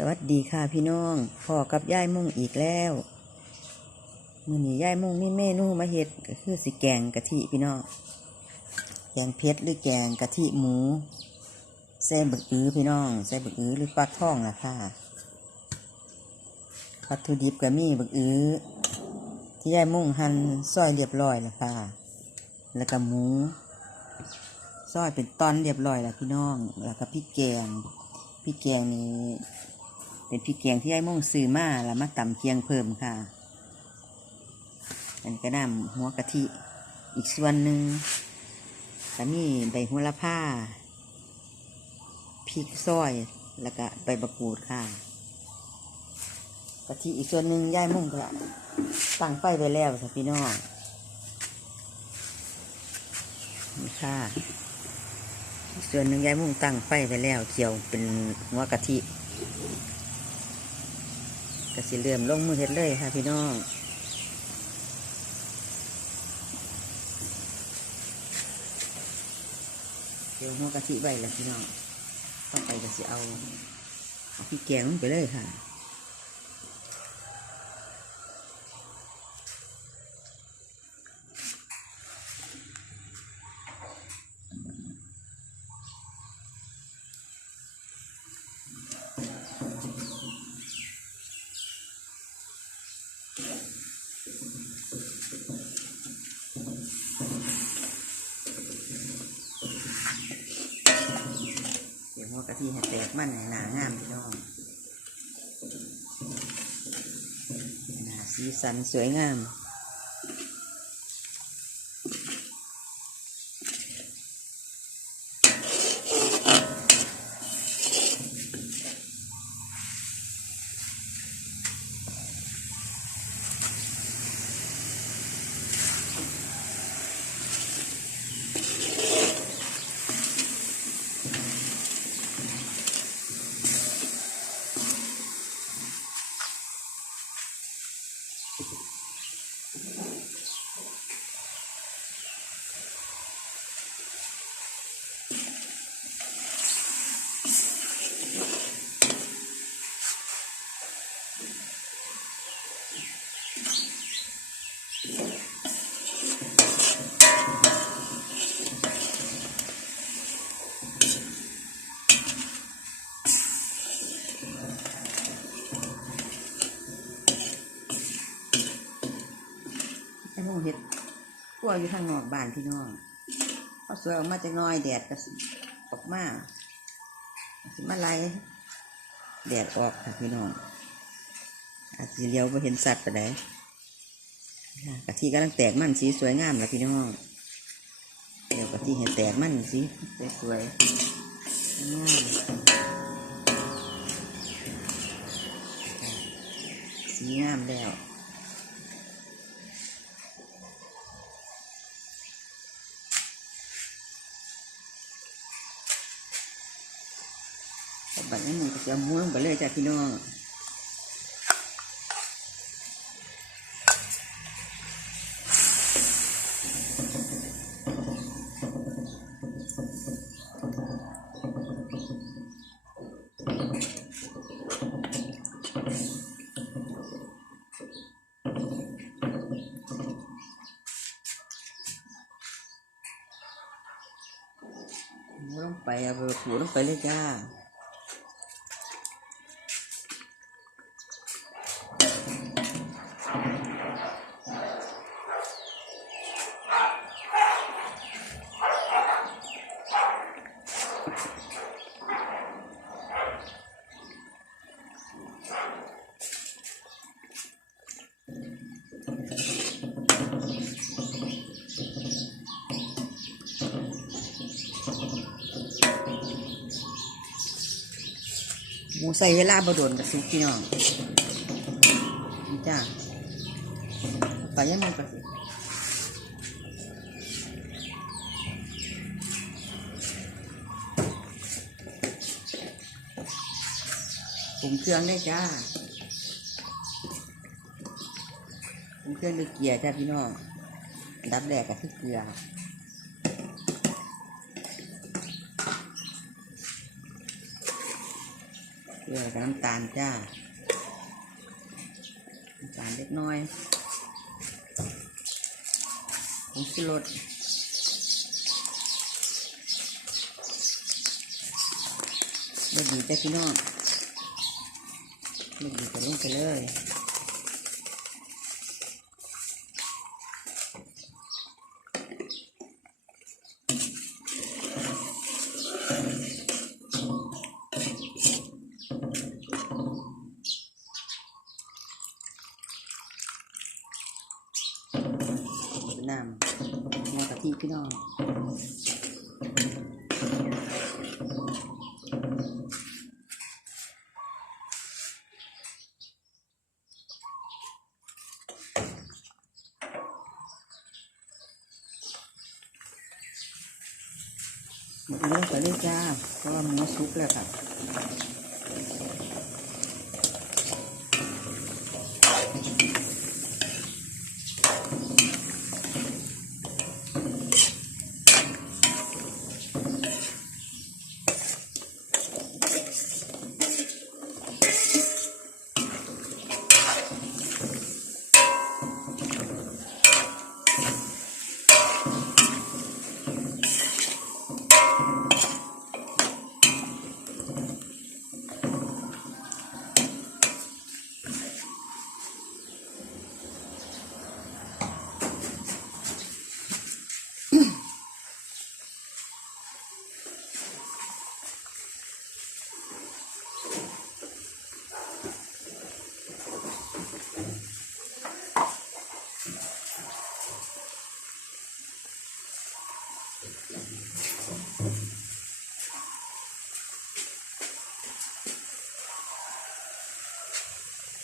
สวัสดีค่ะพี่น้องพ่อกับย่ายมุ่งอีกแล้วมือนี้ย่ายมุ่งมีเมนูมาเฮ็ดก็คือสิแกงกะทิพี่น้องแกงเผ็ดหรือแกงกะทิหมูใส่บึกอื้อพี่น้องใส่บึกอื้อหรือปลาท่องล่ะค่ะวัตถุดิบก็มีบึกอื้อที่ย่ายมุ่งหั่นซอยเรียบร้อยล้วค่ะ แล้วก็หมูซอยเป็นตอนเรียบร้อยแล้วพี่น้อง แล้วก็พริกแกงพริกแกงนี้ เป็นพริกแกงที่ไอ้โม่งซื้อมาแล้วมาตำเคียงเพิ่มค่ะ อันนก็น้ำหัวกะทิอีกส่วนหนึ่งก็มีใบหัวละผ้าพริกซอยแล้วก็ใบมะกรูดค่ะกะทิอีกส่วนหนึ่งย่ายโม่งก็ตั้งไฟไปแล้วค่ะพี่น้องนี่ค่ะส่วนหนึ่งยายมุ่งตั้งไฟไปแล้วเคี่ยวเป็นหัวกะทิ กะสิเลื่อมลงมือเห็ดเลยค่ะพี่น้องเดี๋ยวหัวกะทิใบละพี่น้องต่อไปก็สิเอาพริกแกงไปเลยค่ะ หัวกะทิให้แตกมันให้หนางามพี่น้องหนาสีสันสวยงาม ไอ้พวกเห็ดกลัวอยู่ทางนอกบ้านพี่น้องพอสวยออกมาจากหน้อยแดดก็สิออกมาสิมาไล่แดดออกค่ะพี่น้อง อาจจะเลี้ยวไปเห็นสัตว์ไปไหนกะทิกำลังแตกมันสีสวยงามแล้วพี่น้องเดี๋ยวกะทิเห็นแตกมันสีสวยงามสีงามแล้วบัดนี้มันก็จะม้วนไปเลยจ้ะพี่น้อง ม้วนลงไปเอผูต้องไปเลยจ้า มูใส่เวลาบโดนกับซุกพี่น้องจ้าไปยังไงก็สิปรุงเครื่องได้จ้าปรุงเครื่องด้วยเกลือจ้าพี่น้องอันดับแรกก็คือเกลือ เเก ลือกับน้ำตาลจ้าน้ำตาลเล็กน้อยผงชูรสเด็ดดีจ้าพี่น้องเด็ดดีจะลงไปเลย น้ำมอกะทิพี่น้องหมดเรื่องไปเลยจ้าเพราะว่าหมูสุกแล้วครับ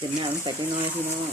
เต็นน้ำไปจังน้อยพี่น้อง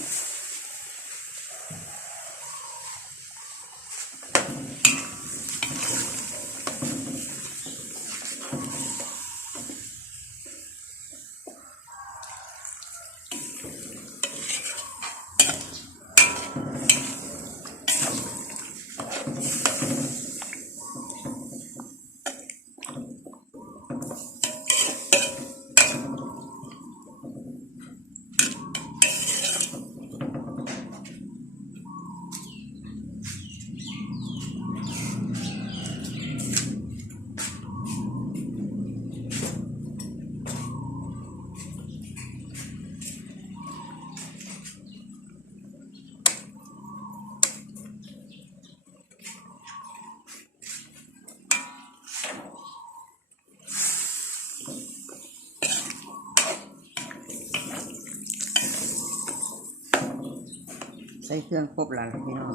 ใส่เครื่องครบแล้วพี่น้อง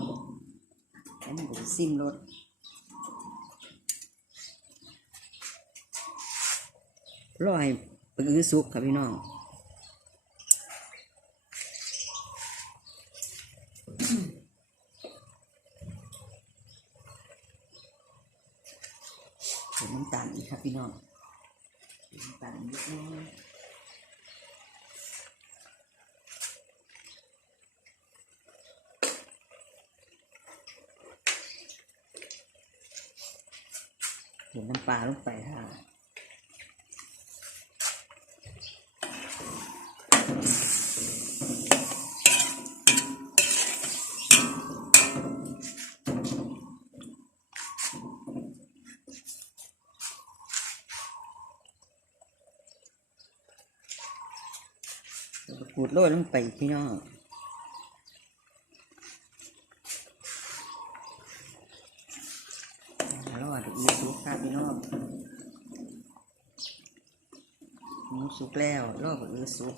แล้วมันก็จะซิมรสรอให้ปลื้อสุกครับพี่น้องใส่น้ำตาลอีกครับพี่น้องน้ำตาลนิดน้อย ใส่น้ำปลาลงไปค่ะก็ขูดโรยลงไปอีกพี่น้องรอดอีกสุกครับพี่น้องหมู สุกแล้วรอบอื่นสุก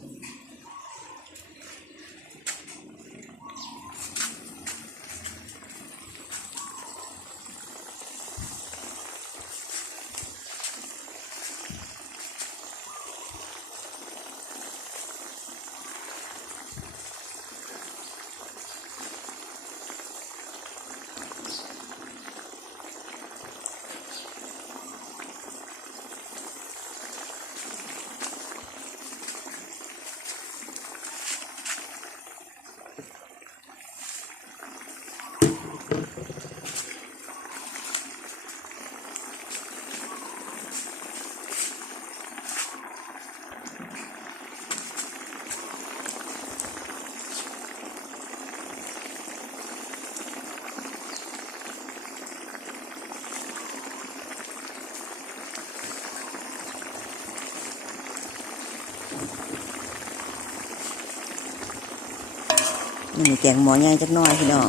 นี่แกงหมอใหญ่จักหน้อยพี่น้อง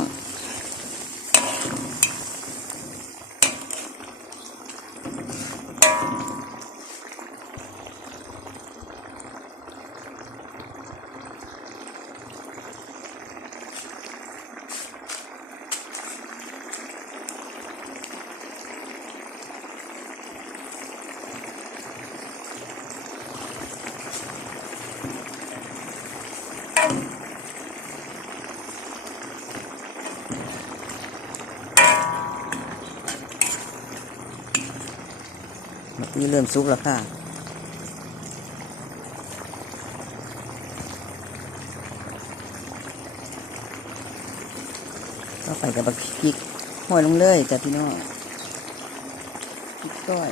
นี่ เริ่มซุกแล้วค่ะก็ไปกับบักพริกห้อยลงเลยจ้ะพี่น้องพริกก้อย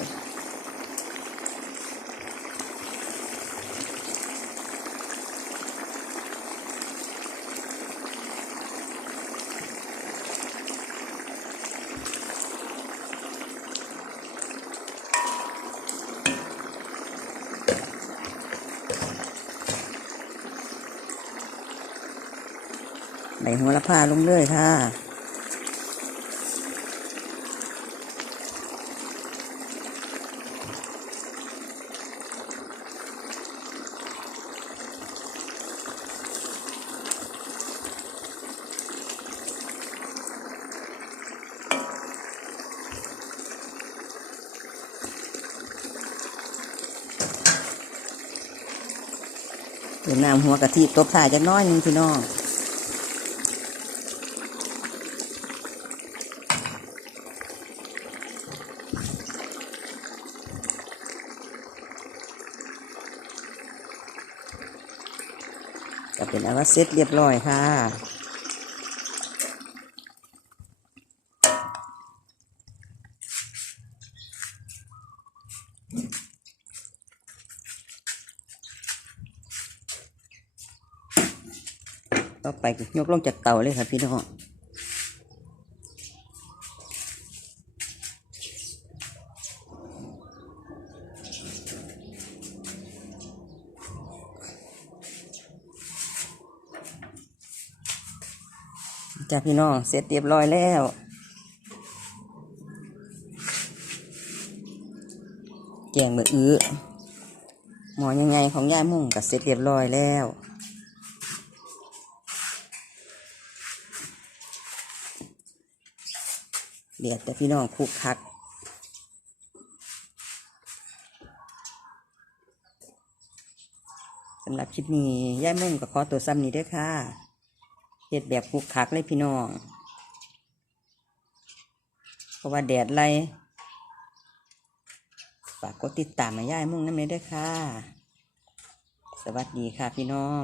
ใบหัวละพาลงเลยค่ะเดี๋ยวน้ำหัวกะทิตบถ่ายจะน้อยหนึงพี่น้อง ก็เป็นอัน ว่าเสร็จเรียบร้อยค่ะ ต่อไปยกลงจากเตาเลยค่ะพี่น้อง จ้าพี่น้อง เสร็จเรียบร้อยแล้ว แกงมืออื้อหมอยังไงของยายมุ่งก็เสร็จเรียบร้อยแล้วเดียวแต่พี่น้องคุกคักสำหรับคลิปนี้ยายมุ่งก็ขอตัวซ้ำนี้ด้วยค่ะ เห็ดแบบคุกคักเลยพี่น้อง เพราะว่าแดดไล่ฝากกดติดตามมาย่ายมุ่งน้ำเลยด้วยค่ะ สวัสดีค่ะพี่น้อง